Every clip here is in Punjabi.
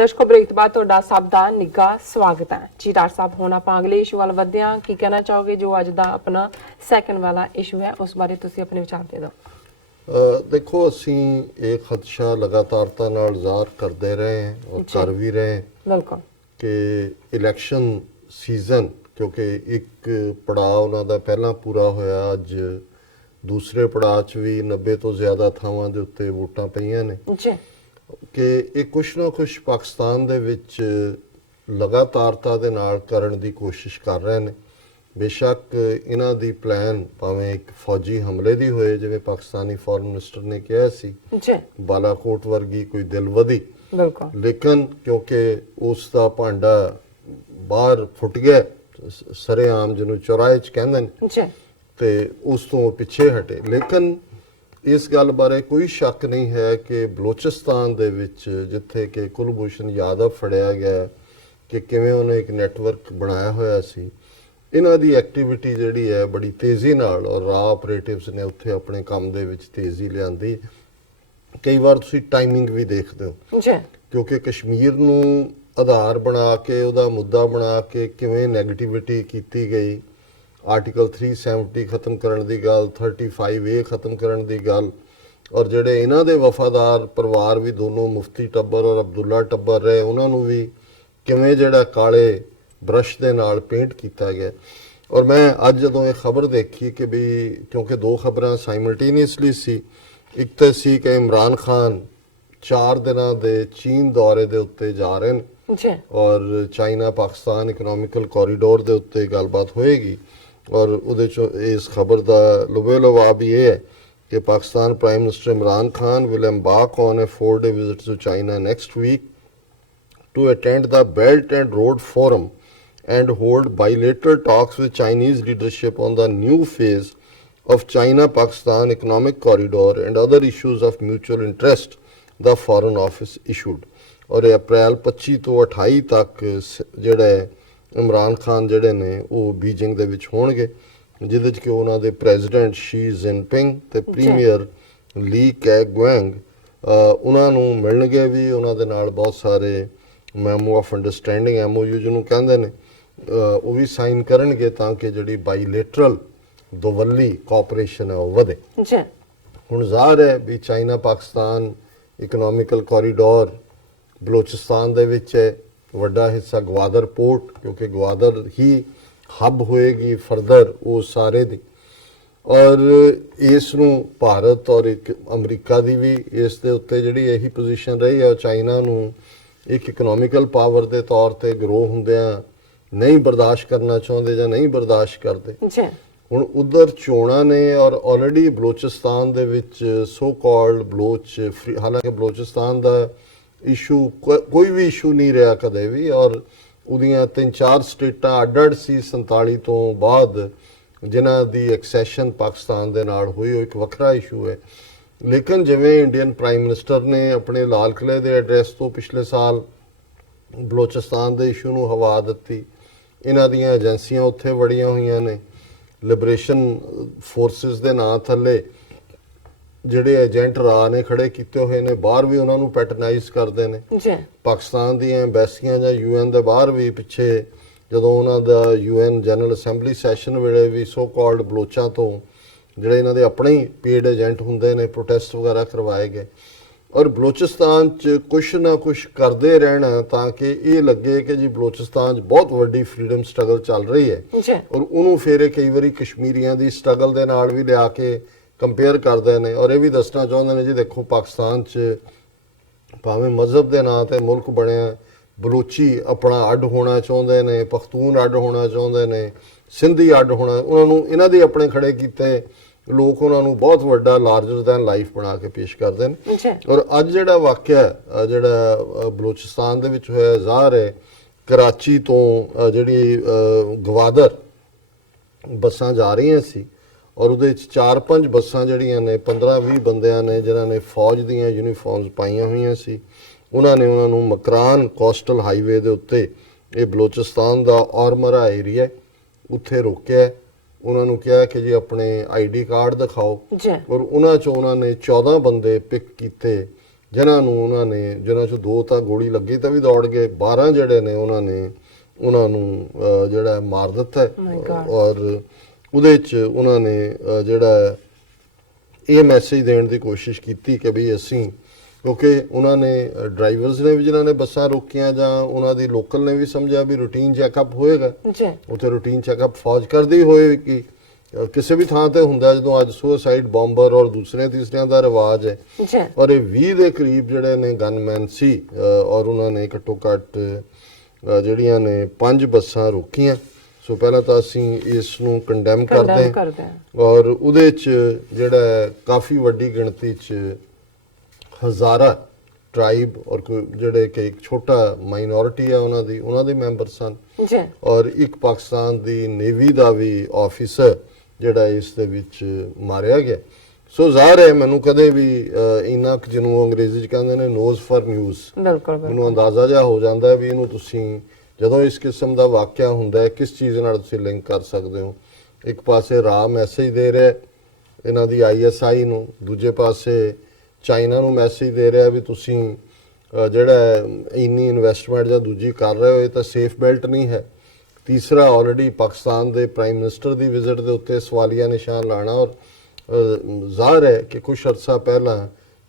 ਦਰਸ਼ਕੋ ਬ੍ਰੇਕ ਤੋਂ ਬਾਅਦ ਤੁਹਾਡਾ ਸਭ ਦਾ ਨਿੱਘਾ ਸਵਾਗਤ ਹੈ ਜੀ। ਡਾਕਟਰ ਸਾਹਿਬ, ਹੁਣ ਆਪਾਂ ਅਗਲੇ ਇਸ਼ੂ ਵੱਲ ਵਧਦੇ ਹਾਂ। ਕੀ ਕਹਿਣਾ ਚਾਹੋਗੇ ਜੋ ਅੱਜ ਦਾ ਆਪਣਾ ਸੈਕੰਡ ਵਾਲਾ ਇਸ਼ੂ ਹੈ, ਉਸ ਬਾਰੇ ਤੁਸੀਂ ਆਪਣੇ ਵਿਚਾਰ ਦੇ ਦਿਓ। ਦੇਖੋ, ਅਸੀਂ ਇਹ ਖਦਸ਼ਾ ਲਗਾਤਾਰਤਾ ਨਾਲ ਜ਼ਾਹਰ ਕਰਦੇ ਰਹੇ ਹਾਂ ਔਰ ਕਰ ਵੀ ਰਹੇ ਬਿਲਕੁਲ ਕਿ ਇਲੈਕਸ਼ਨ ਸੀਜ਼ਨ, ਕਿਉਂਕਿ ਇੱਕ ਪੜਾਅ ਉਹਨਾਂ ਦਾ ਪਹਿਲਾਂ ਪੂਰਾ ਹੋਇਆ, ਅੱਜ ਦੂਸਰੇ ਪੜਾਅ 'ਚ ਵੀ 90 ਤੋਂ ਜ਼ਿਆਦਾ ਥਾਵਾਂ ਦੇ ਉੱਤੇ ਵੋਟਾਂ ਪਈਆਂ ਨੇ ਜੀ, ਕਿ ਇਹ ਕੁਛ ਨਾ ਕੁਛ ਪਾਕਿਸਤਾਨ ਦੇ ਵਿੱਚ ਲਗਾਤਾਰਤਾ ਦੇ ਨਾਲ ਕਰਨ ਦੀ ਕੋਸ਼ਿਸ਼ ਕਰ ਰਹੇ ਨੇ। ਬੇਸ਼ੱਕ ਇਹਨਾਂ ਦੀ ਪਲਾਨ ਭਾਵੇਂ ਇੱਕ ਫੌਜੀ ਹਮਲੇ ਦੀ ਹੋਏ, ਜਿਵੇਂ ਪਾਕਿਸਤਾਨੀ ਫੋਰਨ ਮਿਨਿਸਟਰ ਨੇ ਕਿਹਾ ਸੀ ਜੀ, ਬਾਲਾਕੋਟ ਵਰਗੀ ਕੋਈ ਦਿਲਵਦੀ, ਬਿਲਕੁਲ, ਲੇਕਿਨ ਕਿਉਂਕਿ ਉਸ ਦਾ ਭਾਂਡਾ ਬਾਹਰ ਫੁੱਟ ਗਿਆ, ਸਰੇਆਮ ਜਿਹਨੂੰ ਚੌਰਾਹੇ 'ਚ ਕਹਿੰਦੇ ਨੇ, ਜੀ, ਤੇ ਉਸ ਤੋਂ ਪਿੱਛੇ ਹਟੇ। ਲੇਕਿਨ ਇਸ ਗੱਲ ਬਾਰੇ ਕੋਈ ਸ਼ੱਕ ਨਹੀਂ ਹੈ ਕਿ ਬਲੋਚਿਸਤਾਨ ਦੇ ਵਿੱਚ, ਜਿੱਥੇ ਕਿ ਕੁਲਭੂਸ਼ਣ ਯਾਦਵ ਫੜਿਆ ਗਿਆ, ਕਿ ਕਿਵੇਂ ਉਹਨੇ ਇੱਕ ਨੈਟਵਰਕ ਬਣਾਇਆ ਹੋਇਆ ਸੀ, ਇਹਨਾਂ ਦੀ ਐਕਟੀਵਿਟੀ ਜਿਹੜੀ ਹੈ ਬੜੀ ਤੇਜ਼ੀ ਨਾਲ, ਔਰ ਰਾ ਆਪਰੇਟਿਵਸ ਨੇ ਉੱਥੇ ਆਪਣੇ ਕੰਮ ਦੇ ਵਿੱਚ ਤੇਜ਼ੀ ਲਿਆਂਦੀ। ਕਈ ਵਾਰ ਤੁਸੀਂ ਟਾਈਮਿੰਗ ਵੀ ਦੇਖਦੇ ਹੋ, ਜੀ, ਕਿਉਂਕਿ ਕਸ਼ਮੀਰ ਨੂੰ ਆਧਾਰ ਬਣਾ ਕੇ, ਉਹਦਾ ਮੁੱਦਾ ਬਣਾ ਕੇ ਕਿਵੇਂ ਨੈਗੇਟਿਵਿਟੀ ਕੀਤੀ ਗਈ, ਆਰਟੀਕਲ 370 ਖਤਮ ਕਰਨ ਦੀ ਗੱਲ, 35A ਖਤਮ ਕਰਨ ਦੀ ਗੱਲ, ਔਰ ਜਿਹੜੇ ਇਹਨਾਂ ਦੇ ਵਫਾਦਾਰ ਪਰਿਵਾਰ ਵੀ ਦੋਨੋਂ ਮੁਫਤੀ ਟੱਬਰ ਔਰ ਅਬਦੁੱਲਾ ਟੱਬਰ ਰਹੇ, ਉਹਨਾਂ ਨੂੰ ਵੀ ਕਿਵੇਂ ਜਿਹੜਾ ਕਾਲੇ ਬਰਸ਼ ਦੇ ਨਾਲ ਪੇਂਟ ਕੀਤਾ ਗਿਆ। ਔਰ ਮੈਂ ਅੱਜ ਜਦੋਂ ਇਹ ਖਬਰ ਦੇਖੀ ਕਿ ਵੀ, ਕਿਉਂਕਿ ਦੋ ਖਬਰਾਂ ਸਾਈਮਲਟੇਨੀਅਸਲੀ ਸੀ, ਇੱਕ ਤਾਂ ਸੀ ਕਿ ਇਮਰਾਨ ਖਾਨ 4 ਦਿਨਾਂ ਦੇ ਚੀਨ ਦੌਰੇ ਦੇ ਉੱਤੇ ਜਾ ਰਹੇ ਨੇ ਜੀ, ਔਰ ਚਾਈਨਾ ਪਾਕਿਸਤਾਨ ਇਕਨੋਮਿਕਲ ਕੋਰੀਡੋਰ ਦੇ ਉੱਤੇ ਗੱਲਬਾਤ ਹੋਏਗੀ, ਔਰ ਉਹਦੇ 'ਚ ਇਸ ਖਬਰ ਦਾ ਲੁਬੇ-ਲੁਬਾਬ ਇਹ ਹੈ ਕਿ Pakistan prime minister Imran Khan will embark on a 4-day visit to China next week to attend the Belt and Road Forum and hold bilateral talks with Chinese leadership on the new phase of China-Pakistan economic corridor and other issues of mutual interest, the Foreign Office issued। ਔਰ ਇਹ ਅਪ੍ਰੈਲ 25 ਤੋਂ 28 ਤੱਕ ਜਿਹੜੇ ਇਮਰਾਨ ਖਾਨ ਜਿਹੜੇ ਨੇ ਉਹ ਬੀਜਿੰਗ ਦੇ ਵਿੱਚ ਹੋਣਗੇ, ਜਿਹਦੇ 'ਚ ਕਿ ਉਹਨਾਂ ਦੇ ਪ੍ਰੈਜ਼ੀਡੈਂਟ ਸ਼ੀ ਜਿਨਪਿੰਗ ਤੇ ਪ੍ਰੀਮੀਅਰ ਲੀ ਕੈਗੁਐਂਗ ਉਹਨਾਂ ਨੂੰ ਮਿਲਣਗੇ ਵੀ। ਉਹਨਾਂ ਦੇ ਨਾਲ ਬਹੁਤ ਸਾਰੇ ਮੈਮੋ ਆਫ ਅੰਡਰਸਟੈਂਡਿੰਗ MOU ਜਿਹਨੂੰ ਕਹਿੰਦੇ ਨੇ ਉਹ ਵੀ ਸਾਈਨ ਕਰਨਗੇ, ਤਾਂ ਕਿ ਜਿਹੜੀ ਬਾਈਲੇਟਰਲ ਦੋਵੱਲੀ ਕੋਆਪਰੇਸ਼ਨ ਹੈ ਉਹ ਵਧੇ। ਹੁਣ ਜ਼ਾਹਰ ਹੈ ਵੀ China Pakistan economical corridor Balochistan ਦੇ ਵਿੱਚ ਹੈ, ਵੱਡਾ ਹਿੱਸਾ ਗਵਾਦਰ ਪੋਰਟ, ਕਿਉਂਕਿ ਗਵਾਦਰ ਹੀ ਹੱਬ ਹੋਏਗੀ ਫਰਦਰ ਉਹ ਸਾਰੇ ਦੀ, ਔਰ ਇਸ ਨੂੰ ਭਾਰਤ ਔਰ ਇੱਕ ਅਮਰੀਕਾ ਦੀ ਵੀ ਇਸ ਦੇ ਉੱਤੇ ਜਿਹੜੀ ਇਹੀ ਪੋਜੀਸ਼ਨ ਰਹੀ ਹੈ। ਚਾਈਨਾ ਨੂੰ ਇੱਕ ਇਕਨੋਮਿਕਲ ਪਾਵਰ ਦੇ ਤੌਰ ਤੇ ਗਰੋ ਹੁੰਦਿਆਂ ਨਹੀਂ ਬਰਦਾਸ਼ਤ ਕਰਨਾ ਚਾਹੁੰਦੇ ਜਾਂ ਨਹੀਂ ਬਰਦਾਸ਼ਤ ਕਰਦੇ। ਹੁਣ ਉਧਰ ਚੋਣਾਂ ਨੇ ਔਰ ਆਲਰੇਡੀ ਬਲੋਚਿਸਤਾਨ ਦੇ ਵਿੱਚ ਸੋ ਕਾਲਡ ਬਲੋਚ, ਹਾਲਾਂਕਿ ਬਲੋਚਿਸਤਾਨ ਦਾ ਇਸ਼ੂ ਕੋਈ ਵੀ ਇਸ਼ੂ ਨਹੀਂ ਰਿਹਾ ਕਦੇ ਵੀ, ਔਰ ਉਹਦੀਆਂ 3-4 ਸਟੇਟਾਂ ਅੱਡ-ਅੱਡ ਸੀ 47 ਤੋਂ ਬਾਅਦ, ਜਿਨ੍ਹਾਂ ਦੀ ਐਕਸੈਸ਼ਨ ਪਾਕਿਸਤਾਨ ਦੇ ਨਾਲ ਹੋਈ, ਉਹ ਇੱਕ ਵੱਖਰਾ ਇਸ਼ੂ ਹੈ। ਲੇਕਿਨ ਜਿਵੇਂ ਇੰਡੀਅਨ ਪ੍ਰਾਈਮ ਮਿਨਿਸਟਰ ਨੇ ਆਪਣੇ ਲਾਲ ਕਿਲੇ ਦੇ ਐਡਰੈਸ ਤੋਂ ਪਿਛਲੇ ਸਾਲ ਬਲੋਚਿਸਤਾਨ ਦੇ ਇਸ਼ੂ ਨੂੰ ਹਵਾ ਦਿੱਤੀ, ਇਹਨਾਂ ਦੀਆਂ ਏਜੰਸੀਆਂ ਉੱਥੇ ਵੜੀਆਂ ਹੋਈਆਂ ਨੇ, ਲਿਬਰੇਸ਼ਨ ਫੋਰਸਿਸ ਦੇ ਨਾਂ ਥੱਲੇ ਜਿਹੜੇ ਏਜੰਟ ਰਾਹ ਨੇ ਖੜੇ ਕੀਤੇ ਹੋਏ ਨੇ, ਬਾਹਰ ਵੀ ਉਹਨਾਂ ਨੂੰ ਪੈਟਰਨਾਈਜ਼ ਕਰਦੇ ਨੇ। ਪਾਕਿਸਤਾਨ ਦੀਆਂ ਐਮਬੈਸੀਆਂ ਜਾਂ UN ਦੇ ਬਾਹਰ ਵੀ ਪਿੱਛੇ ਜਦੋਂ ਉਹਨਾਂ ਦਾ UN ਜਨਰਲ ਅਸੈਂਬਲੀ ਸੈਸ਼ਨ ਵੇਲੇ ਵੀ ਸੋ ਕਾਲਡ ਬਲੋਚਾਂ ਤੋਂ ਜਿਹੜੇ ਇਹਨਾਂ ਦੇ ਆਪਣੇ ਹੀ ਪੇਡ ਏਜੰਟ ਹੁੰਦੇ ਨੇ, ਪ੍ਰੋਟੈਸਟ ਵਗੈਰਾ ਕਰਵਾਏ ਗਏ। ਔਰ ਬਲੋਚਿਸਤਾਨ 'ਚ ਕੁਛ ਨਾ ਕੁਛ ਕਰਦੇ ਰਹਿਣਾ ਤਾਂ ਕਿ ਇਹ ਲੱਗੇ ਕਿ ਜੀ ਬਲੋਚਿਸਤਾਨ 'ਚ ਬਹੁਤ ਵੱਡੀ ਫਰੀडम ਸਟਰਗਲ ਚੱਲ ਰਹੀ ਹੈ, ਔਰ ਉਹਨੂੰ ਫਿਰ ਕਈ ਵਾਰੀ ਕਸ਼ਮੀਰੀਆਂ ਦੀ ਸਟਰਗਲ ਦੇ ਨਾਲ ਵੀ ਲਿਆ ਕੇ ਕੰਪੇਅਰ ਕਰਦੇ ਨੇ। ਔਰ ਇਹ ਵੀ ਦੱਸਣਾ ਚਾਹੁੰਦੇ ਨੇ ਜੀ ਦੇਖੋ, ਪਾਕਿਸਤਾਨ 'ਚ ਭਾਵੇਂ ਮਜ਼ਹਬ ਦੇ ਨਾਂ 'ਤੇ ਮੁਲਕ ਬਣਿਆ, ਬਲੋਚੀ ਆਪਣਾ ਅੱਡ ਹੋਣਾ ਚਾਹੁੰਦੇ ਨੇ, ਪਖਤੂਨ ਅੱਡ ਹੋਣਾ ਚਾਹੁੰਦੇ ਨੇ, ਸਿੰਧੀ ਅੱਡ ਹੋਣਾ, ਉਹਨਾਂ ਨੂੰ ਇਹਨਾਂ ਦੇ ਆਪਣੇ ਖੜੇ ਕੀਤੇ ਲੋਕ ਉਹਨਾਂ ਨੂੰ ਬਹੁਤ ਵੱਡਾ ਲਾਰਜਰ ਦੈਨ ਲਾਈਫ ਬਣਾ ਕੇ ਪੇਸ਼ ਕਰਦੇ ਨੇ। ਔਰ ਅੱਜ ਜਿਹੜਾ ਵਾਕਿਆ ਜਿਹੜਾ ਬਲੋਚਿਸਤਾਨ ਦੇ ਵਿੱਚ ਹੋਇਆ, ਜ਼ਾਹਰ ਹੈ ਕਰਾਚੀ ਤੋਂ ਜਿਹੜੀ ਗਵਾਦਰ ਬੱਸਾਂ ਜਾ ਰਹੀਆਂ ਸੀ, ਔਰ ਉਹਦੇ 'ਚ 4-5 ਬੱਸਾਂ ਜਿਹੜੀਆਂ ਨੇ 15-20 ਬੰਦਿਆਂ ਨੇ ਜਿਨ੍ਹਾਂ ਨੇ ਫੌਜ ਦੀਆਂ ਯੂਨੀਫਾਰਮਸ ਪਾਈਆਂ ਹੋਈਆਂ ਸੀ, ਉਹਨਾਂ ਨੇ ਉਹਨਾਂ ਨੂੰ ਮਕਰਾਨ ਕੋਸਟਲ ਹਾਈਵੇ ਦੇ ਉੱਤੇ, ਇਹ ਬਲੋਚਿਸਤਾਨ ਦਾ ਔਰਮਰਾ ਏਰੀਆ, ਉੱਥੇ ਰੋਕਿਆ। ਉਹਨਾਂ ਨੂੰ ਕਿਹਾ ਕਿ ਜੀ ਆਪਣੇ ID ਕਾਰਡ ਦਿਖਾਓ, ਔਰ ਉਹਨਾਂ 'ਚੋਂ ਉਹਨਾਂ ਨੇ 14 ਬੰਦੇ ਪਿਕ ਕੀਤੇ ਜਿਨ੍ਹਾਂ ਚੋਂ 2 ਤਾਂ ਗੋਲੀ ਲੱਗੀ ਤਾਂ ਵੀ ਦੌੜ ਗਏ, 12 ਜਿਹੜੇ ਨੇ ਉਹਨਾਂ ਨੂੰ ਜਿਹੜਾ ਮਾਰ ਦਿੱਤਾ ਹੈ। Oh my God. ਔਰ ਉਹਦੇ 'ਚ ਉਹਨਾਂ ਨੇ ਜਿਹੜਾ ਇਹ ਮੈਸੇਜ ਦੇਣ ਦੀ ਕੋਸ਼ਿਸ਼ ਕੀਤੀ ਕਿ ਵੀ ਅਸੀਂ, ਕਿਉਂਕਿ ਉਹਨਾਂ ਨੇ ਡਰਾਈਵਰਸ ਨੇ ਵੀ ਜਿਨ੍ਹਾਂ ਨੇ ਬੱਸਾਂ ਰੋਕੀਆਂ ਜਾਂ ਉਹਨਾਂ ਦੀ ਲੋਕਲ ਨੇ ਵੀ ਸਮਝਿਆ ਵੀ ਰੂਟੀਨ ਚੈੱਕਅਪ ਹੋਏਗਾ, ਜੀ ਉੱਥੇ ਰੂਟੀਨ ਚੈੱਕਅਪ ਫੌਜ ਕਰਦੀ ਹੋਏਗੀ। ਕਿਸੇ ਵੀ ਥਾਂ ਤੇ ਹੁੰਦਾ ਜਦੋਂ ਅੱਜ ਸੁਸਾਈਡ ਬੰਬਰ ਔਰ ਦੂਸਰੇ ਤੀਸਰਿਆਂ ਦਾ ਰਿਵਾਜ ਹੈ। ਜੀ ਔਰ ਇਹ 20 ਦੇ ਕਰੀਬ ਜਿਹੜੇ ਨੇ ਗਨਮੈਨ ਸੀ ਔਰ ਉਹਨਾਂ ਨੇ ਘੱਟੋ ਘੱਟ ਜਿਹੜੀਆਂ ਨੇ 5 ਬੱਸਾਂ ਰੋਕੀਆਂ। ਸੋ ਪਹਿਲਾਂ ਤਾਂ ਅਸੀਂ ਇਸ ਨੂੰ ਕੰਡੈਮ ਕਰਦੇ ਕਰਦੇ ਹਾਂ ਹਾਂ। ਔਰ ਉਹਦੇ 'ਚ ਜਿਹੜਾ ਕਾਫੀ ਵੱਡੀ ਗਿਣਤੀ 'ਚ ਹਜ਼ਾਰਾਂ ਟ੍ਰਾਈਬ ਔਰ ਜਿਹੜੇ ਕਿ ਇੱਕ ਛੋਟਾ ਮਾਈਨੋਰਿਟੀ ਹੈ ਉਹਨਾਂ ਦੇ ਮੈਂਬਰ ਸਨ। ਜੀ ਔਰ ਇੱਕ ਪਾਕਿਸਤਾਨ ਦੀ ਨੇਵੀ ਦਾ ਵੀ ਆਫੀਸਰ ਜਿਹੜਾ ਇਸ ਦੇ ਵਿੱਚ ਮਾਰਿਆ ਗਿਆ। ਸੋ ਜ਼ਾਹਰ ਹੈ ਮੈਨੂੰ ਕਦੇ ਵੀ ਇੰਨਾ ਕੁ ਜਿਹਨੂੰ ਅੰਗਰੇਜ਼ੀ 'ਚ ਕਹਿੰਦੇ ਨੇ ਨੋਜ਼ ਫॉर ਨਿਊਜ਼, ਬਿਲਕੁਲ ਮੈਨੂੰ ਅੰਦਾਜ਼ਾ ਜਿਹਾ ਹੋ ਜਾਂਦਾ ਹੈ ਵੀ ਇਹਨੂੰ ਤੁਸੀਂ ਜਦੋਂ ਇਸ ਕਿਸਮ ਦਾ ਵਾਕਿਆ ਹੁੰਦਾ ਹੈ ਕਿਸ ਚੀਜ਼ ਨਾਲ ਤੁਸੀਂ ਲਿੰਕ ਕਰ ਸਕਦੇ ਹੋ। ਇੱਕ ਪਾਸੇ ਰਾਹ ਮੈਸੇਜ ਦੇ ਰਿਹਾ ਇਹਨਾਂ ਦੀ ISI ਨੂੰ, ਦੂਜੇ ਪਾਸੇ ਚਾਈਨਾ ਨੂੰ ਮੈਸੇਜ ਦੇ ਰਿਹਾ ਵੀ ਤੁਸੀਂ ਜਿਹੜਾ ਇੰਨੀ ਇਨਵੈਸਟਮੈਂਟ ਜਾਂ ਦੂਜੀ ਕਰ ਰਹੇ ਹੋ ਇਹ ਤਾਂ ਸੇਫ ਬੈਲਟ ਨਹੀਂ ਹੈ। ਤੀਸਰਾ ਆਲਰੇਡੀ ਪਾਕਿਸਤਾਨ ਦੇ ਪ੍ਰਾਈਮ ਮਿਨਿਸਟਰ ਦੀ ਵਿਜ਼ਿਟ ਦੇ ਉੱਤੇ ਸਵਾਲੀਆ ਨਿਸ਼ਾਨ ਲਾਣਾ। ਔਰ ਜ਼ਾਹਰ ਹੈ ਕਿ ਕੁਝ ਅਰਸਾ ਪਹਿਲਾਂ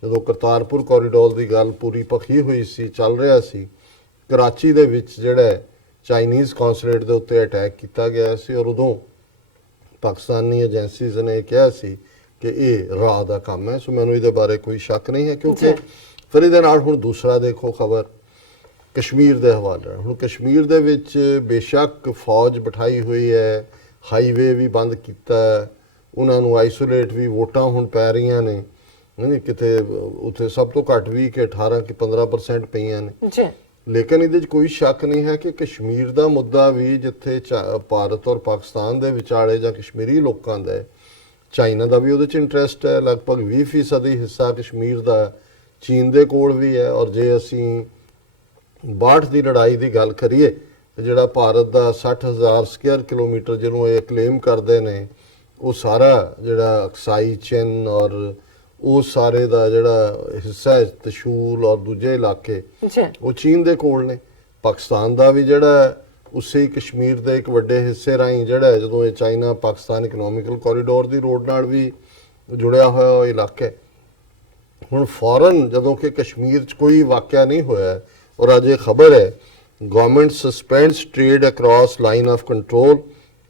ਜਦੋਂ ਕਰਤਾਰਪੁਰ ਕੋਰੀਡੋਰ ਦੀ ਗੱਲ ਪੂਰੀ ਪੱਕੀ ਹੋਈ ਸੀ, ਚੱਲ ਰਿਹਾ ਸੀ, ਕਰਾਚੀ ਦੇ ਵਿੱਚ ਜਿਹੜਾ ਚਾਈਨੀਜ਼ ਕੌਂਸੂਲੇਟ ਦੇ ਉੱਤੇ ਅਟੈਕ ਕੀਤਾ ਗਿਆ ਸੀ ਔਰ ਉਦੋਂ ਪਾਕਿਸਤਾਨੀ ਏਜੰਸੀਜ਼ ਨੇ ਕਿਹਾ ਸੀ ਕਿ ਇਹ ਰਾਹ ਦਾ ਕੰਮ ਹੈ। ਸੋ ਮੈਨੂੰ ਇਹਦੇ ਬਾਰੇ ਕੋਈ ਸ਼ੱਕ ਨਹੀਂ ਹੈ, ਕਿਉਂਕਿ ਫਿਰ ਇਹਦੇ ਨਾਲ ਹੁਣ ਦੂਸਰਾ ਦੇਖੋ ਖਬਰ ਕਸ਼ਮੀਰ ਦੇ ਹਵਾਲੇ। ਹੁਣ ਕਸ਼ਮੀਰ ਦੇ ਵਿੱਚ ਬੇਸ਼ੱਕ ਫੌਜ ਬਿਠਾਈ ਹੋਈ ਹੈ, ਹਾਈਵੇ ਵੀ ਬੰਦ ਕੀਤਾ, ਉਹਨਾਂ ਨੂੰ ਆਈਸੋਲੇਟ ਵੀ, ਵੋਟਾਂ ਹੁਣ ਪੈ ਰਹੀਆਂ ਨੇ, ਨਹੀਂ ਕਿਤੇ ਉੱਥੇ ਸਭ ਤੋਂ ਘੱਟ ਵੀ ਕਿ 18 ਕਿ 15% ਪਈਆਂ ਨੇ। ਜੀ ਲੇਕਿਨ ਇਹਦੇ 'ਚ ਕੋਈ ਸ਼ੱਕ ਨਹੀਂ ਹੈ ਕਿ ਕਸ਼ਮੀਰ ਦਾ ਮੁੱਦਾ ਵੀ ਜਿੱਥੇ ਭਾਰਤ ਔਰ ਪਾਕਿਸਤਾਨ ਦੇ ਵਿਚਾਲੇ ਜਾਂ ਕਸ਼ਮੀਰੀ ਲੋਕਾਂ ਦਾ ਹੈ, ਚਾਈਨਾ ਦਾ ਵੀ ਉਹਦੇ 'ਚ ਇੰਟਰਸਟ ਹੈ। ਲਗਭਗ 20% ਹਿੱਸਾ ਕਸ਼ਮੀਰ ਦਾ ਚੀਨ ਦੇ ਕੋਲ ਵੀ ਹੈ। ਔਰ ਜੇ ਅਸੀਂ 62 ਦੀ ਲੜਾਈ ਦੀ ਗੱਲ ਕਰੀਏ ਤੇ ਜਿਹੜਾ ਭਾਰਤ ਦਾ 60,000 ਸਕੁਅਰ ਕਿਲੋਮੀਟਰ ਜਿਹਨੂੰ ਇਹ ਕਲੇਮ ਕਰਦੇ ਨੇ, ਉਹ ਸਾਰਾ ਜਿਹੜਾ ਅਕਸਾਈ ਚਿੰਨ ਔਰ ਉਹ ਸਾਰੇ ਦਾ ਜਿਹੜਾ ਹਿੱਸਾ ਹੈ ਤਸ਼ੂਲ ਔਰ ਦੂਜੇ ਇਲਾਕੇ ਜੀ ਉਹ ਚੀਨ ਦੇ ਕੋਲ ਨੇ। ਪਾਕਿਸਤਾਨ ਦਾ ਵੀ ਜਿਹੜਾ ਉਸੇ ਕਸ਼ਮੀਰ ਦੇ ਇੱਕ ਵੱਡੇ ਹਿੱਸੇ ਰਾਹੀਂ ਜਿਹੜਾ ਜਦੋਂ ਇਹ ਚਾਈਨਾ ਪਾਕਿਸਤਾਨ ਇਕਨੋਮਿਕਲ ਕੋਰੀਡੋਰ ਦੀ ਰੋਡ ਨਾਲ ਵੀ ਜੁੜਿਆ ਹੋਇਆ ਉਹ ਇਲਾਕਾ ਹੈ। ਹੁਣ ਫੌਰਨ ਜਦੋਂ ਕਿ ਕਸ਼ਮੀਰ 'ਚ ਕੋਈ ਵਾਕਿਆ ਨਹੀਂ ਹੋਇਆ ਔਰ ਅੱਜ ਇਹ ਖਬਰ ਹੈ government suspends trade across line of control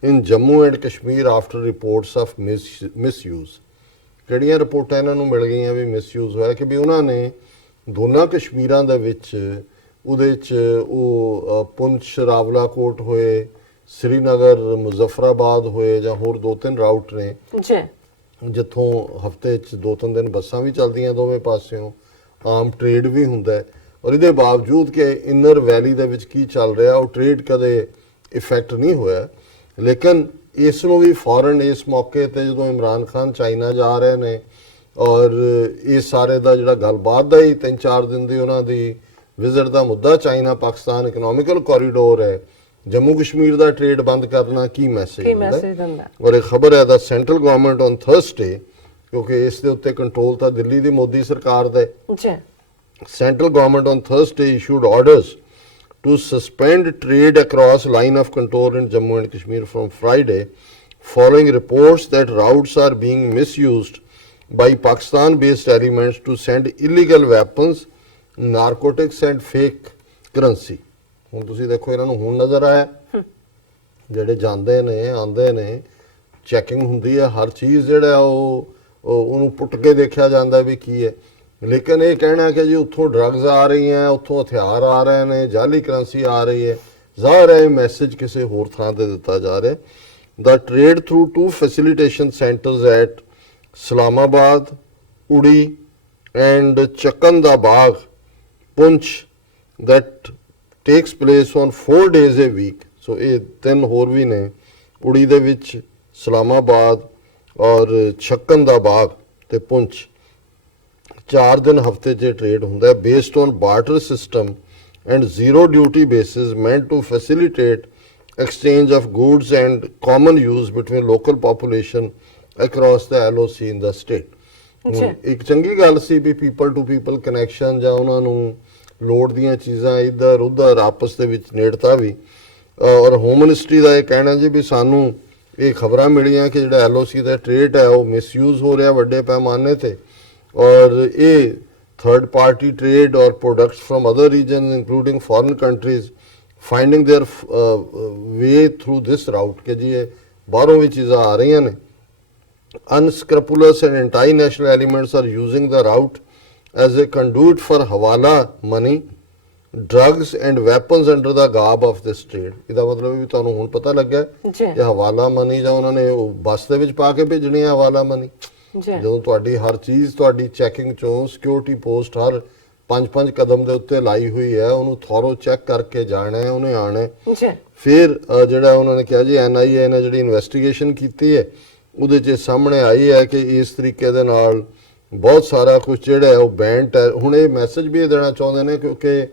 in Jammu and Kashmir after reports of misuse. ਕਿਹੜੀਆਂ ਰਿਪੋਰਟਾਂ ਇਹਨਾਂ ਨੂੰ ਮਿਲ ਗਈਆਂ ਵੀ ਮਿਸਯੂਜ਼ ਹੋਇਆ ਕਿ ਵੀ ਉਹਨਾਂ ਨੇ ਦੋਨਾਂ ਕਸ਼ਮੀਰਾਂ ਦੇ ਵਿੱਚ ਉਹਦੇ 'ਚ ਉਹ ਪੁੰਛ ਰਾਵਲਾਕੋਟ ਹੋਏ, ਸ੍ਰੀਨਗਰ ਮੁਜ਼ੱਫਰਾਬਾਦ ਹੋਏ ਜਾਂ ਹੋਰ 2-3 ਰਾਊਟ ਨੇ ਜੀ ਜਿੱਥੋਂ ਹਫਤੇ 'ਚ 2-3 ਦਿਨ ਬੱਸਾਂ ਵੀ ਚੱਲਦੀਆਂ ਦੋਵੇਂ ਪਾਸਿਓਂ, ਆਮ ਟ੍ਰੇਡ ਵੀ ਹੁੰਦਾ ਹੈ। ਔਰ ਇਹਦੇ ਬਾਵਜੂਦ ਕਿ ਇਨਰ ਵੈਲੀ ਦੇ ਵਿੱਚ ਕੀ ਚੱਲ ਰਿਹਾ ਉਹ ਟ੍ਰੇਡ ਕਦੇ ਇਫੈਕਟ ਨਹੀਂ ਹੋਇਆ। ਲੇਕਿਨ ਇਸ ਨੂੰ ਵੀ ਫੌਰਨ ਇਸ ਮੌਕੇ ਤੇ ਜਦੋਂ ਇਮਰਾਨ ਖਾਨ ਚਾਈਨਾ ਜਾ ਰਹੇ ਨੇ ਔਰ ਇਹ ਸਾਰੇ ਦਾ ਜਿਹੜਾ ਗੱਲਬਾਤ ਦਾ ਹੀ 3-4 ਦਿਨ ਦੀ ਉਹਨਾਂ ਦੀ ਵਿਜ਼ਿਟ ਦਾ ਮੁੱਦਾ ਚਾਈਨਾ ਪਾਕਿਸਤਾਨ ਇਕਨੋਮਿਕਲ ਕੋਰੀਡੋਰ ਹੈ, ਜੰਮੂ ਕਸ਼ਮੀਰ ਦਾ ਟ੍ਰੇਡ ਬੰਦ ਕਰਨਾ ਕੀ ਮੈਸੇਜ ਦਿੰਦਾ। ਔਰ ਇਹ ਖਬਰ ਹੈ ਦਾ ਸੈਂਟਰਲ ਗਵਰਨਮੈਂਟ ਔਨ ਥਰਸਡੇ, ਕਿਉਂਕਿ ਇਸ ਦੇ ਉੱਤੇ ਕੰਟਰੋਲ ਤਾਂ ਦਿੱਲੀ ਦੀ ਮੋਦੀ ਸਰਕਾਰ ਦਾ ਹੈ। Central government on Thursday issued orders to suspend trade across line of control in Jammu and Kashmir from Friday, following reports that routes are being misused by Pakistan-based elements to send illegal weapons, narcotics and fake currency. ਹੁਣ ਤੁਸੀਂ ਦੇਖੋ ਇਹਨਾਂ ਨੂੰ ਹੁਣ ਨਜ਼ਰ ਆਇਆ, ਜਿਹੜੇ ਜਾਂਦੇ ਨੇ ਆਉਂਦੇ ਨੇ ਚੈਕਿੰਗ ਹੁੰਦੀ ਹੈ, ਹਰ ਚੀਜ਼ ਜਿਹੜਾ ਉਹਨੂੰ ਪੁੱਟ ਕੇ ਦੇਖਿਆ ਜਾਂਦਾ ਵੀ ਕੀ ਹੈ। ਲੇਕਿਨ ਇਹ ਕਹਿਣਾ ਕਿ ਜੀ ਉੱਥੋਂ ਡਰੱਗਸ ਆ ਰਹੀਆਂ, ਉੱਥੋਂ ਹਥਿਆਰ ਆ ਰਹੇ ਨੇ, ਜਾਲੀ ਕਰੰਸੀ ਆ ਰਹੀ ਹੈ, ਜ਼ਾਹਰ ਹੈ ਇਹ ਮੈਸੇਜ ਕਿਸੇ ਹੋਰ ਥਾਂ ਤੇ ਦਿੱਤਾ ਜਾ ਰਿਹਾ। The trade through 2 facilitation centres at Islamabad, Uri and Chakan Da Bagh, Poonch that takes place on 4 days a week. So ਇਹ 3 ਹੋਰ ਵੀ ਨੇ, ਉੜੀ ਦੇ ਵਿੱਚ, ਇਸਲਾਮਾਬਾਦ ਔਰ ਛੱਕਨ ਦਾ ਬਾਗ ਤੇ ਪੁੰਛ। 4 ਦਿਨ ਹਫਤੇ 'ਚ ਟ੍ਰੇਡ ਹੁੰਦਾ ਹੈ based on barter system and zero duty basis meant to facilitate exchange of goods and common use between local population across the LOC in the state. ਅੱਛਾ ਇੱਕ ਚੰਗੀ ਗੱਲ ਸੀ ਵੀ ਪੀਪਲ ਟੂ ਪੀਪਲ ਕਨੈਕਸ਼ਨ ਜਾਂ ਉਹਨਾਂ ਨੂੰ ਲੋੜ ਦੀਆਂ ਚੀਜ਼ਾਂ ਇੱਧਰ ਉੱਧਰ ਆਪਸ ਦੇ ਵਿੱਚ ਨੇੜਤਾ ਵੀ। ਔਰ ਹੋਮ ਮਿਨਿਸਟਰੀ ਦਾ ਇਹ ਕਹਿਣਾ ਜੀ ਵੀ ਸਾਨੂੰ ਇਹ ਖਬਰਾਂ ਮਿਲੀਆਂ ਕਿ ਜਿਹੜਾ ਐਲਓਸੀ ਦਾ ਟ੍ਰੇਡ ਹੈ ਉਹ ਮਿਸਯੂਜ਼ ਹੋ ਰਿਹਾ ਵੱਡੇ ਪੈਮਾਨੇ ਤੇ, ਔਰ ਇਹ ਥਰਡ ਪਾਰਟੀ ਟ੍ਰੇਡ ਔਰ products from other regions including foreign countries finding their way through this route ਕਿ ਜੀ ਇਹ ਬਾਹਰੋਂ ਵੀ ਚੀਜ਼ਾਂ ਆ ਰਹੀਆਂ ਨੇ। unscrupulous and anti-national elements are using the route as a conduit for hawala money, drugs and weapons under the garb of this trade। ਇਹਦਾ ਮਤਲਬ ਵੀ ਤੁਹਾਨੂੰ ਹੁਣ ਪਤਾ ਲੱਗਾ ਜੀ ਕਿ ਹਵਾਲਾ ਮਨੀ ਜਾਂ ਉਹਨਾਂ ਨੇ ਉਹ ਬੱਸ ਦੇ ਵਿੱਚ ਪਾ ਕੇ ਭੇਜਣੀ ਹੈ ਹਵਾਲਾ ਮਨੀ। ਜੀ ਜਦੋਂ ਤੁਹਾਡੀ ਹਰ ਚੀਜ਼ ਤੁਹਾਡੀ ਚੈਕਿੰਗ ਚੋਂ ਸਿਕਿਉਰਿਟੀ ਪੋਸਟ ਹਰ 5-5 ਕਦਮ ਦੇ ਉੱਤੇ ਲਾਈ ਹੋਈ ਹੈ, ਉਹਨੂੰ ਥੋਰੋ ਚੈੱਕ ਕਰਕੇ ਜਾਣਾ ਹੈ, ਉਹਨੇ ਆਣਾ ਹੈ। ਜੀ ਫਿਰ ਜਿਹੜਾ ਉਹਨਾਂ ਨੇ ਕਿਹਾ ਜੀ NIA ਨੇ ਜਿਹੜੀ ਇਨਵੈਸਟੀਗੇਸ਼ਨ ਕੀਤੀ ਹੈ ਉਹਦੇ 'ਚ ਸਾਹਮਣੇ ਆਈ ਹੈ ਕਿ ਇਸ ਤਰੀਕੇ ਦੇ ਨਾਲ ਬਹੁਤ ਸਾਰਾ ਕੁਝ ਜਿਹੜਾ ਹੈ ਉਹ ਬੈਂਟ ਹੈ। ਹੁਣ ਇਹ ਮੈਸੇਜ ਵੀ ਇਹ ਦੇਣਾ ਚਾਹੁੰਦੇ ਨੇ ਕਿਉਂਕਿ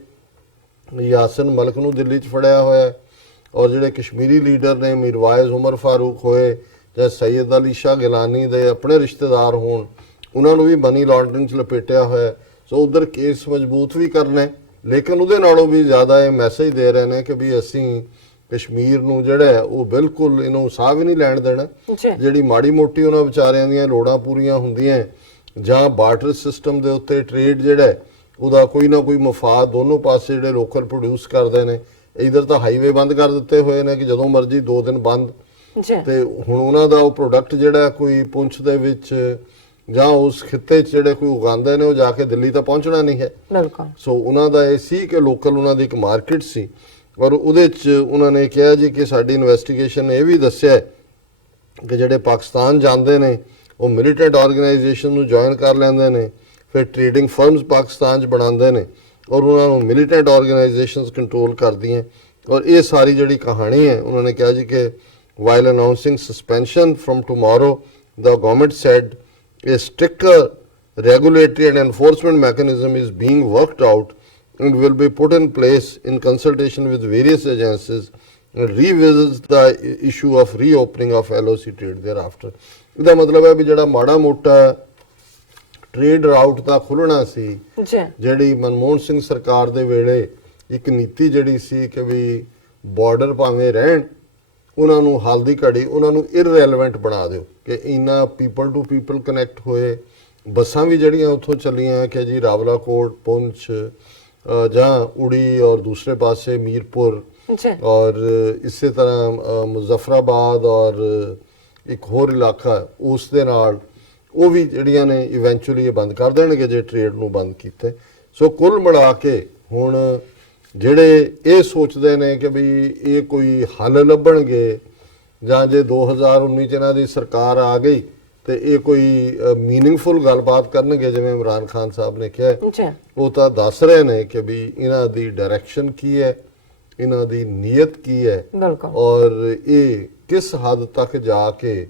ਯਾਸਿਨ ਮਲਕ ਨੂੰ ਦਿੱਲੀ 'ਚ ਫੜਿਆ ਹੋਇਆ ਹੈ, ਔਰ ਜਿਹੜੇ ਕਸ਼ਮੀਰੀ ਲੀਡਰ ਨੇ ਮਿਰਵਾਇਜ਼ ਉਮਰ ਫਾਰੂਕ ਹੋਏ ਜਾਂ ਸੈਯਦ ਅਲੀ ਸ਼ਾਹ ਗਿਲਾਨੀ ਦੇ ਆਪਣੇ ਰਿਸ਼ਤੇਦਾਰ ਹੋਣ, ਉਹਨਾਂ ਨੂੰ ਵੀ ਮਨੀ ਲਾਂਡਰਿੰਗ 'ਚ ਲਪੇਟਿਆ ਹੋਇਆ ਹੈ। ਸੋ ਉਧਰ ਕੇਸ ਮਜ਼ਬੂਤ ਵੀ ਕਰਨਾ ਹੈ, ਲੇਕਿਨ ਉਹਦੇ ਨਾਲੋਂ ਵੀ ਜ਼ਿਆਦਾ ਇਹ ਮੈਸੇਜ ਦੇ ਰਹੇ ਨੇ ਕਿ ਵੀ ਅਸੀਂ ਕਸ਼ਮੀਰ ਨੂੰ ਜਿਹੜਾ ਹੈ ਉਹ ਬਿਲਕੁਲ ਇਹਨੂੰ ਸਾਹ ਵੀ ਨਹੀਂ ਲੈਣ ਦੇਣਾ। ਜੀ ਜਿਹੜੀ ਮਾੜੀ ਮੋਟੀ ਉਹਨਾਂ ਵਿਚਾਰਿਆਂ ਦੀਆਂ ਲੋੜਾਂ ਪੂਰੀਆਂ ਹੁੰਦੀਆਂ ਜਾਂ ਬਾਰਟਰ ਸਿਸਟਮ ਦੇ ਉੱਤੇ ਟ੍ਰੇਡ ਜਿਹੜਾ ਹੈ ਉਹਦਾ ਕੋਈ ਨਾ ਕੋਈ ਮਫਾਦ ਦੋਨੋਂ ਪਾਸੇ ਜਿਹੜੇ ਲੋਕਲ ਪ੍ਰੋਡਿਊਸ ਕਰਦੇ ਨੇ। ਇਧਰ ਤਾਂ ਹਾਈਵੇ ਬੰਦ ਕਰ ਦਿੱਤੇ ਹੋਏ ਨੇ ਕਿ ਜਦੋਂ ਮਰਜ਼ੀ 2 ਦਿਨ ਬੰਦ, ਜੀ ਤੇ ਹੁਣ ਉਹਨਾਂ ਦਾ ਉਹ ਪ੍ਰੋਡਕਟ ਜਿਹੜਾ ਕੋਈ ਪੁੰਛ ਦੇ ਵਿੱਚ ਜਾਂ ਉਸ ਖਿੱਤੇ 'ਚ ਜਿਹੜੇ ਕੋਈ ਉਗਾਉਂਦੇ ਨੇ ਉਹ ਜਾ ਕੇ ਦਿੱਲੀ ਤਾਂ ਪਹੁੰਚਣਾ ਨਹੀਂ ਹੈ। ਬਿਲਕੁਲ ਸੋ ਉਹਨਾਂ ਦਾ ਇਹ ਸੀ ਕਿ ਲੋਕਲ ਉਹਨਾਂ ਦੀ ਇੱਕ ਮਾਰਕੀਟ ਸੀ, ਔਰ ਉਹਦੇ 'ਚ ਉਹਨਾਂ ਨੇ ਕਿਹਾ ਜੀ ਕਿ ਸਾਡੀ ਇਨਵੈਸਟੀਗੇਸ਼ਨ ਨੇ ਇਹ ਵੀ ਦੱਸਿਆ ਕਿ ਜਿਹੜੇ ਪਾਕਿਸਤਾਨ ਜਾਂਦੇ ਨੇ ਉਹ ਮਿਲੀਟੈਂਟ ਆਰਗੇਨਾਈਜੇਸ਼ਨ ਨੂੰ ਜੁਆਇਨ ਕਰ ਲੈਂਦੇ ਨੇ, ਫਿਰ ਟ੍ਰੇਡਿੰਗ ਫਰਮਸ ਪਾਕਿਸਤਾਨ 'ਚ ਬਣਾਉਂਦੇ ਨੇ ਔਰ ਉਹਨਾਂ ਨੂੰ ਮਿਲੀਟੈਂਟ ਆਰਗੇਨਾਈਜੇਸ਼ਨਸ ਕੰਟਰੋਲ ਕਰਦੀਆਂ। ਔਰ ਇਹ ਸਾਰੀ ਜਿਹੜੀ ਕਹਾਣੀ ਹੈ ਉਹਨਾਂ ਨੇ ਕਿਹਾ ਜੀ ਕਿ while announcing suspension from tomorrow the government said a stricter regulatory and enforcement mechanism is being worked out and will be put in place in consultation with various agencies and revisits the issue of reopening of LOC trade thereafter। ਇਹਦਾ ਮਤਲਬ ਹੈ ਵੀ ਜਿਹੜਾ ਮਾੜਾ ਮੋਟਾ ਟ੍ਰੇਡ ਰਾਊਟ ਦਾ ਖੁੱਲਣਾ ਸੀ, ਜੀ ਜਿਹੜੀ ਮਨਮੋਹਨ ਸਿੰਘ ਸਰਕਾਰ ਦੇ ਵੇਲੇ ਇੱਕ ਨੀਤੀ ਜਿਹੜੀ ਸੀ ਕਿ ਵੀ ਬਾਰਡਰ ਭਾਵੇਂ ਰਹਿਣ, ਉਹਨਾਂ ਨੂੰ ਹਾਲ ਦੀ ਘੜੀ ਉਹਨਾਂ ਨੂੰ ਇਰਰੈਲੇਵੈਂਟ ਬਣਾ ਦਿਓ ਕਿ ਇੰਨਾ ਪੀਪਲ ਟੂ ਪੀਪਲ ਕਨੈਕਟ ਹੋਏ। ਬੱਸਾਂ ਵੀ ਜਿਹੜੀਆਂ ਉੱਥੋਂ ਚੱਲੀਆਂ ਕਿ ਜੀ ਰਾਵਲਾਕੋਟ, ਪੁੰਛ ਜਾਂ ਉੜੀ ਔਰ ਦੂਸਰੇ ਪਾਸੇ ਮੀਰਪੁਰ ਜੀ ਔਰ ਇਸੇ ਤਰ੍ਹਾਂ ਮੁਜ਼ੱਫਰਾਬਾਦ ਔਰ ਇੱਕ ਹੋਰ ਇਲਾਕਾ ਉਸ ਦੇ ਨਾਲ ਉਹ ਵੀ ਜਿਹੜੀਆਂ ਨੇ ਇਵੈਂਚੁਅਲੀ ਇਹ ਬੰਦ ਕਰ ਦੇਣਗੇ ਜੇ ਟ੍ਰੇਡ ਨੂੰ ਬੰਦ ਕੀਤੇ। ਸੋ ਕੁੱਲ ਮਿਲਾ ਕੇ ਹੁਣ ਜਿਹੜੇ ਇਹ ਸੋਚਦੇ ਨੇ ਕਿ ਵੀ ਇਹ ਕੋਈ ਹੱਲ ਲੱਭਣਗੇ ਜਾਂ ਜੇ 2019 ਚ ਇਹਨਾਂ ਦੀ ਸਰਕਾਰ ਆ ਗਈ ਤੇ ਇਹ ਕੋਈ ਮੀਨਿੰਗਫੁਲ ਗੱਲਬਾਤ ਕਰਨਗੇ ਜਿਵੇਂ ਇਮਰਾਨ ਖਾਨ ਸਾਹਿਬ ਨੇ ਕਿਹਾ, ਜੀ ਉਹ ਤਾਂ ਦੱਸ ਰਹੇ ਨੇ ਕਿ ਵੀ ਇਹਨਾਂ ਦੀ ਡਾਇਰੈਕਸ਼ਨ ਕੀ ਹੈ, ਇਹਨਾਂ ਦੀ ਨੀਅਤ ਕੀ ਹੈ ਬਿਲਕੁਲ ਔਰ ਇਹ ਕਿਸ ਹੱਦ ਤੱਕ ਜਾ ਕੇ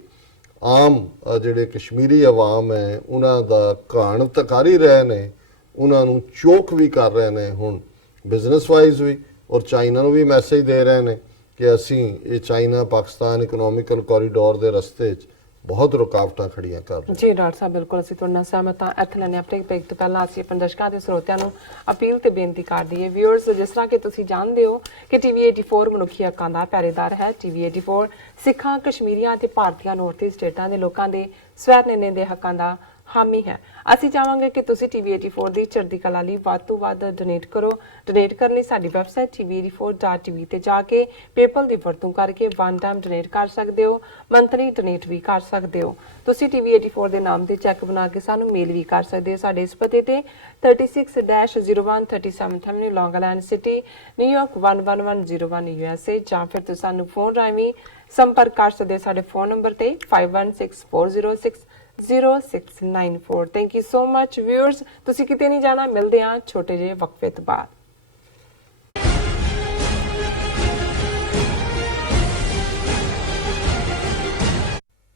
ਆਮ ਜਿਹੜੇ ਕਸ਼ਮੀਰੀ ਆਵਾਮ ਹੈ ਉਹਨਾਂ ਦਾ ਘਾਣ ਤਕਾਰ ਹੀ ਰਹੇ ਨੇ, ਉਹਨਾਂ ਨੂੰ ਚੋਕ ਵੀ ਕਰ ਰਹੇ ਨੇ ਹੁਣ ਬਿਜ਼ਨਸ ਵਾਈਜ਼ ਵੀ, ਔਰ ਚਾਈਨਾ ਨੂੰ ਵੀ ਮੈਸੇਜ ਦੇ ਰਹੇ ਨੇ ਕਿ ਅਸੀਂ ਇਹ ਚਾਈਨਾ ਪਾਕਿਸਤਾਨ ਇਕਨੋਮਿਕਲ ਕੋਰੀਡੋਰ ਦੇ ਰਸਤੇ 'ਚ ਬਹੁਤ ਰੁਕਾਵਟਾਂ ਖੜੀਆਂ ਕਰ ਰਹੇ। ਜੀ ਡਾਕਟਰ ਸਾਹਿਬ ਬਿਲਕੁਲ ਅਸੀਂ ਤੁਹਾਡੇ ਨਾਲ ਸਹਿਮਤ ਹਾਂ। ਇੱਥੇ ਲੈਣੇ ਆਪਣੇ ਬ੍ਰੇਕ ਤੋਂ ਪਹਿਲਾਂ ਅਸੀਂ ਆਪਣੇ ਦਰਸ਼ਕਾਂ ਦੇ ਸਰੋਤਿਆਂ ਨੂੰ ਅਪੀਲ ਤੇ ਬੇਨਤੀ ਕਰਦੀ ਹੈ ਵਿਊਅਰਸ, ਜਿਸ ਤਰ੍ਹਾਂ ਕਿ ਤੁਸੀਂ ਜਾਣਦੇ ਹੋ ਕਿ TV 84 ਮਨੁੱਖੀ ਹੱਕਾਂ ਦਾ ਪਹਿਰੇਦਾਰ ਹੈ। TV 84 ਸਿੱਖਾਂ, ਕਸ਼ਮੀਰੀਆਂ ਅਤੇ ਭਾਰਤੀਆਂ ਨੌਰਥ ਸਟੇਟਾਂ ਦੇ ਲੋਕਾਂ ਦੇ ਸਵੈ ਨਿਰਣੇ ਦੇ ਹੱਕਾਂ ਦਾ ਹਾਮੀ ਹੈ। ਅਸੀਂ ਚਾਹਾਂਗੇ ਕਿ ਤੁਸੀਂ TV 84 ਦੀ ਚੜ੍ਹਦੀ ਕਲਾ ਲਈ ਵੱਧ ਤੋਂ ਵੱਧ ਡੋਨੇਟ ਕਰੋ। ਡੋਨੇਟ ਕਰਨ ਲਈ ਸਾਡੀ ਵੈਬਸਾਈਟ tv84.tv ਤੇ ਜਾ ਕੇ PayPal ਦੀ ਵਰਤੋਂ ਕਰਕੇ ਵਨ ਟਾਈਮ ਡੋਨੇਟ ਕਰ ਸਕਦੇ ਹੋ, ਮੰਥਲੀ ਡੋਨੇਟ ਵੀ ਕਰ ਸਕਦੇ ਹੋ। ਤੁਸੀਂ TV 84 ਦੇ ਨਾਮ ਤੇ ਚੈੱਕ ਬਣਾ ਕੇ ਸਾਨੂੰ ਮੇਲ ਵੀ ਕਰ ਸਕਦੇ ਹੋ ਸਾਡੇ ਇਸ ਪਤੇ ਤੇ 36-01 37th Avenue, Long Island City, New York 11101 USA, ਜਾਂ ਫਿਰ ਤੁਸੀਂ ਸਾਨੂੰ ਫੋਨ ਰਾਹੀਂ ਸੰਪਰਕ ਕਰ ਸਕਦੇ ਹੋ ਸਾਡੇ ਫੋਨ ਨੰਬਰ ਤੇ 5164060694। Thank you so much viewers, ਤੁਸੀਂ ਕਿਤੇ ਨਹੀਂ ਜਾਣਾ, ਮਿਲਦੇ ਹਾਂ ਛੋਟੇ ਜਿਹੇ ਵਕਫੇ ਤੋਂ ਬਾਅਦ।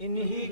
इन्हीं